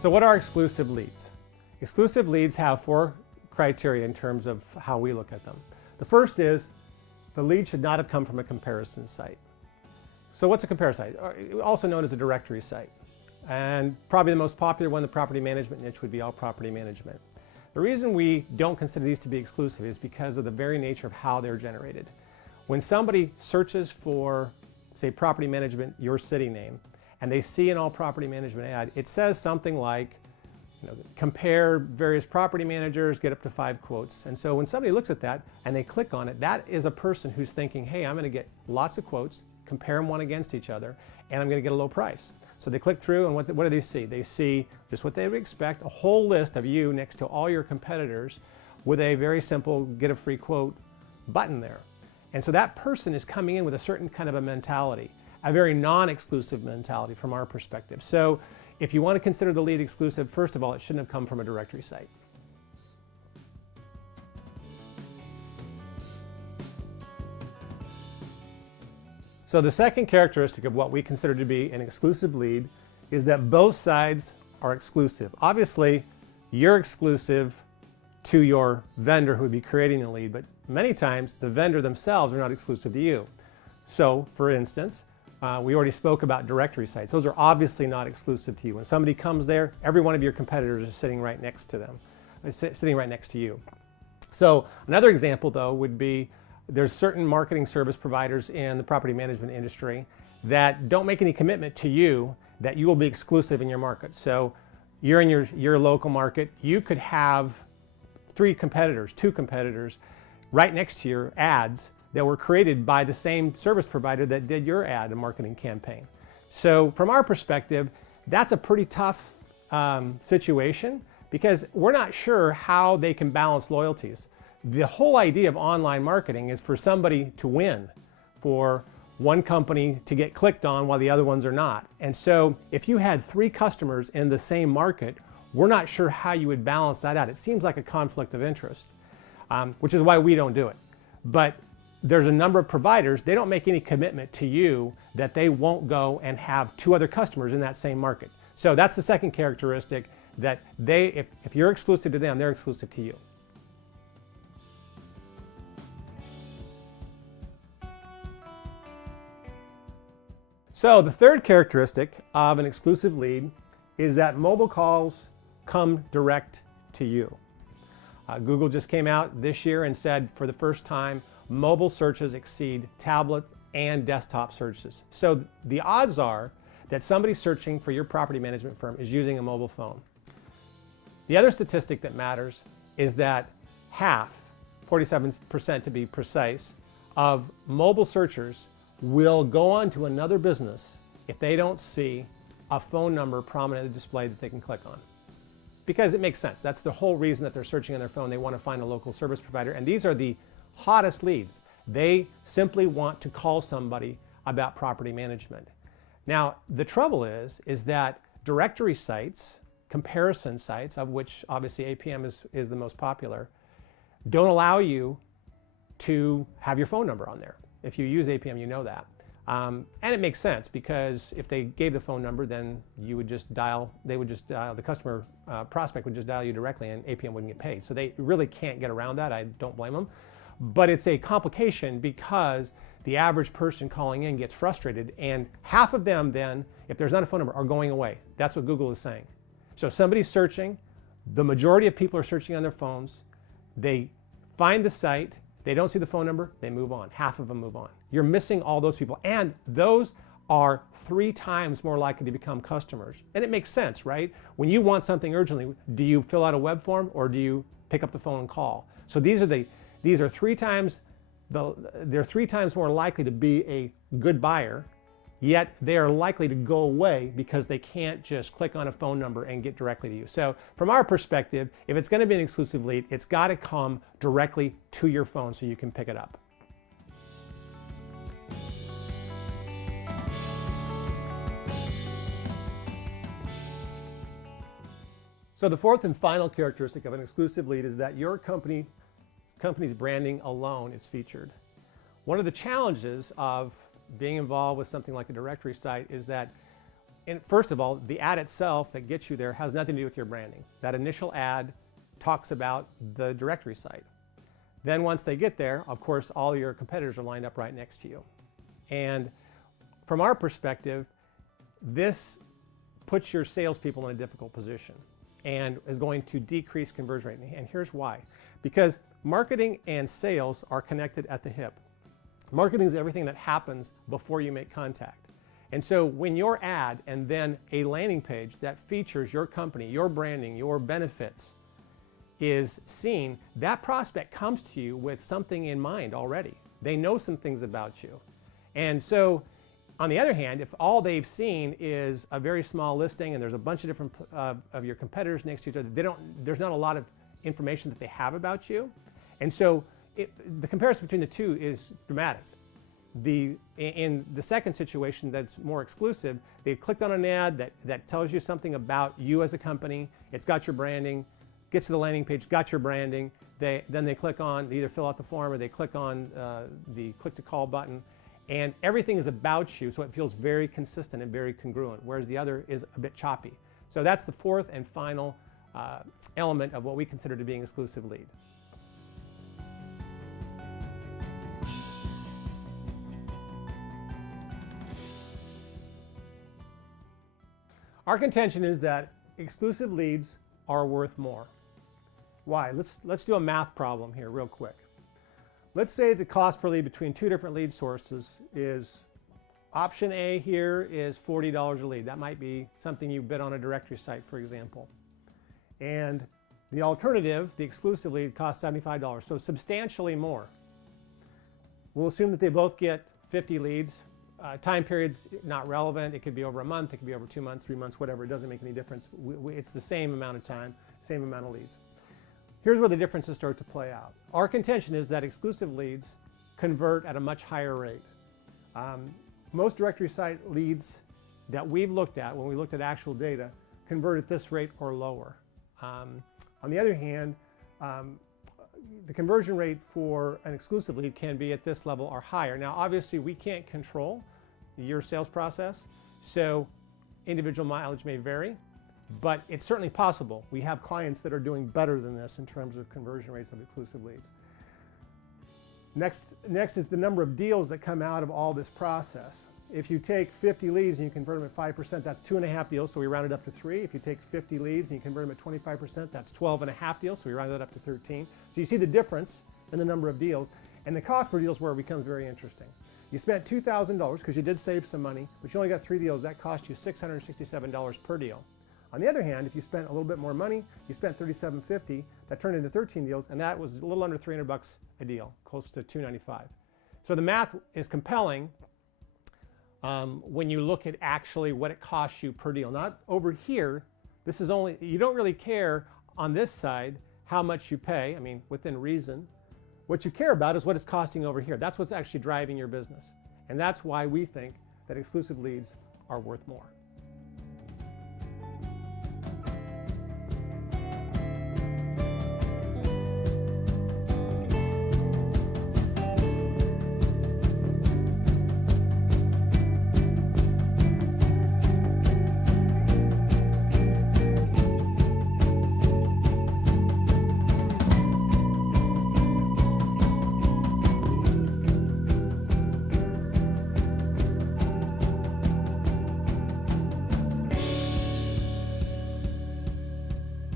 So what are exclusive leads? Exclusive leads have 4 criteria in terms of how we look at them. The first is the lead should not have come from a comparison site. So what's a comparison site? Also known as a directory site. And probably the most popular one in the property management niche would be All Property Management. The reason we don't consider these to be exclusive is because of the very nature of how they're generated. When somebody searches for, say, property management, your city name, and they see an All Property Management ad, it says something like, compare various property managers, get up to 5 quotes. And so when somebody looks at that and they click on it, that is a person who's thinking, hey, I'm going to get lots of quotes, compare them one against each other, and I'm going to get a low price. So they click through, and what do they see? They see just what they would expect, a whole list of you next to all your competitors with a very simple get a free quote button there. And so that person is coming in with a certain kind of a mentality, a very non-exclusive mentality from our perspective. So if you want to consider the lead exclusive, first of all, it shouldn't have come from a directory site. So the second characteristic of what we consider to be an exclusive lead is that both sides are exclusive. Obviously, you're exclusive to your vendor who would be creating the lead, but many times the vendor themselves are not exclusive to you. So, for instance, we already spoke about directory sites. Those are obviously not exclusive to you. When somebody comes there, every one of your competitors is sitting right next to them, sitting right next to you. So another example, though, would be there's certain marketing service providers in the property management industry that don't make any commitment to you that you will be exclusive in your market. So you're in your local market, you could have 2 competitors right next to your ads that were created by the same service provider that did your ad and marketing campaign. So from our perspective, that's a pretty tough situation because we're not sure how they can balance loyalties. The whole idea of online marketing is for somebody to win, for one company to get clicked on while the other ones are not. And so if you had 3 customers in the same market, we're not sure how you would balance that out. It seems like a conflict of interest, which is why we don't do it. But there's a number of providers, they don't make any commitment to you that they won't go and have 2 other customers in that same market. So that's the second characteristic, that if you're exclusive to them, they're exclusive to you. So the third characteristic of an exclusive lead is that mobile calls come direct to you. Google just came out this year and said for the first time, mobile searches exceed tablet and desktop searches. So the odds are that somebody searching for your property management firm is using a mobile phone. The other statistic that matters is that half, 47% to be precise, of mobile searchers will go on to another business if they don't see a phone number prominently displayed that they can click on. Because it makes sense. That's the whole reason that they're searching on their phone. They want to find a local service provider. And these are the hottest leads. They simply want to call somebody about property management. Now, the trouble is that directory sites, comparison sites, of which obviously APM is the most popular, don't allow you to have your phone number on there. If you use APM, you know that. And it makes sense because if they gave the phone number, then you would just dial, the customer prospect would just dial you directly and APM wouldn't get paid. So they really can't get around that. I don't blame them. But it's a complication because the average person calling in gets frustrated, and half of them then, if there's not a phone number, are going away. That's what Google is saying. So if somebody's searching, the majority of people are searching on their phones, they find the site, they don't see the phone number, they move on. Half of them move on. You're missing all those people, and those are 3 times more likely to become customers. And it makes sense, right? When you want something urgently, do you fill out a web form or do you pick up the phone and call? So these are 3 times they're 3 times more likely to be a good buyer, yet they are likely to go away because they can't just click on a phone number and get directly to you. So from our perspective, if it's going to be an exclusive lead, it's got to come directly to your phone so you can pick it up. So the fourth and final characteristic of an exclusive lead is that your company's branding alone is featured. One of the challenges of being involved with something like a directory site is that and first of all, the ad itself that gets you there has nothing to do with your branding. That initial ad talks about the directory site. Then once they get there, of course, all your competitors are lined up right next to you. And from our perspective, this puts your salespeople in a difficult position and is going to decrease conversion rate. And here's why. Because marketing and sales are connected at the hip. Marketing is everything that happens before you make contact. And so when your ad and then a landing page that features your company, your branding, your benefits is seen, that prospect comes to you with something in mind already. They know some things about you. And so on the other hand, if all they've seen is a very small listing and there's a bunch of different of your competitors next to each other, there's not a lot of information that they have about you. And so the comparison between the two is dramatic. In the second situation that's more exclusive, they clicked on an ad that tells you something about you as a company. It's got your branding, gets to the landing page, got your branding. Then they click on, they either fill out the form or they click on the click to call button. And everything is about you, so it feels very consistent and very congruent, whereas the other is a bit choppy. So that's the fourth and final element of what we consider to be an exclusive lead. Our contention is that exclusive leads are worth more. Why? Let's do a math problem here real quick. Let's say the cost per lead between two different lead sources is, option A here is $40 a lead. That might be something you bid on a directory site, for example. And the alternative, the exclusive lead, costs $75, so substantially more. We'll assume that they both get 50 leads. Time period's not relevant. It could be over a month, it could be over 2 months, 3 months, whatever. It doesn't make any difference. It's the same amount of time, same amount of leads. Here's where the differences start to play out. Our contention is that exclusive leads convert at a much higher rate. Most directory site leads that we've looked at, when we looked at actual data, convert at this rate or lower. On the other hand, the conversion rate for an exclusive lead can be at this level or higher. Now, obviously, we can't control your sales process, so individual mileage may vary, but it's certainly possible. We have clients that are doing better than this in terms of conversion rates of exclusive leads. Next is the number of deals that come out of all this process. If you take 50 leads and you convert them at 5%, that's 2.5 deals, so we round it up to 3. If you take 50 leads and you convert them at 25%, that's 12.5 deals, so we round it up to 13. So you see the difference in the number of deals, and the cost per deal is where it becomes very interesting. You spent $2,000 because you did save some money, but you only got 3 deals. That cost you $667 per deal. On the other hand, if you spent a little bit more money, you spent $3,750, that turned into 13 deals, and that was a little under $300 a deal, close to $295. So the math is compelling when you look at actually what it costs you per deal. Not over here, this is only, you don't really care on this side how much you pay, I mean, within reason. What you care about is what it's costing over here. That's what's actually driving your business. And that's why we think that exclusive leads are worth more.